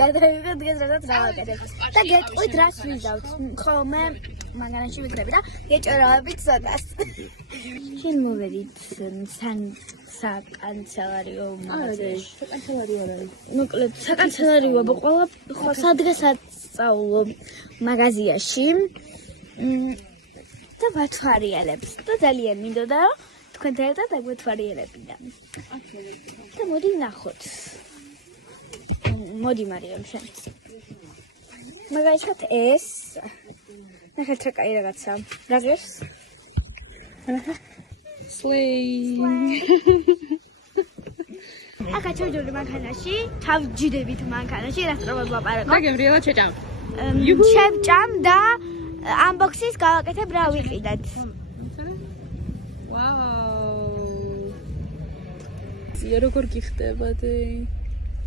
გადავიღეთ დღეს რასაც გავაკეთებ. და გეტყვით რას ვიზავთ. ხოლმე მაგანაში ვიქნები და გეჭირავებით სოდას. შენ მოვედით საკანცელარიო მაღაზიაში. საკანცელარიო არ არის. მოკლედ საკანცელარიო ყველა სადღესაც სწავლო მაღაზიაში. და ვათვალიერებს და ძალიან მინდოდა რომ თქვენთან ერთად აგვეთვალიერებინა. და მოდი ნახოთ. მოდი მარიამ შენ. მაგალითად ეს ნახეთ რა კაი რაღაცა. რა ღირს? სლეი. აკა ჩავჯობდი მანქანაში, ჩავჯდებით მანქანაში, რასწავლად ლაპარაკობ. და გემრიელა შეჭამ. შევჭამ და unboxing გავაკეთებ რა ვიყიდეთ. ვაუ. ზია როგორ გიხდებადი?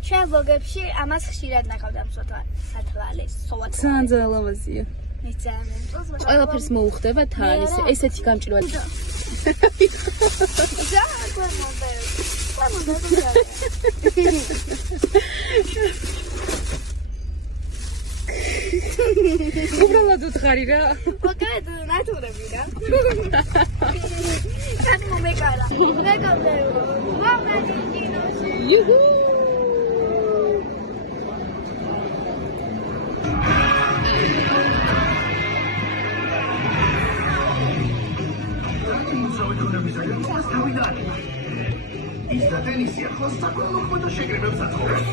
ჩვენ ვლოგებში ამას ხშირად ნახავთ ამ სათვალეს, სოათ. ძალიან ლამაზია. მე ძალიან. ყველაფერს მოუხდება თან ესეთი გამჭირვად. უბრალოდ უთხარი რა. მოკლედ ნატურები რა. კანი მომეკარა. მეკავდა. ვამადი კინოში. იუჰუ. ის და ტენისი ახლა საკოლო ხმათა შეგრებებს აწოვებს.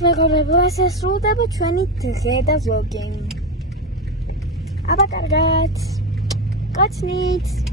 მეგობრებო, ასე სრულდება ჩვენი დღე და vlogging. აბა კარგად. გაცნით.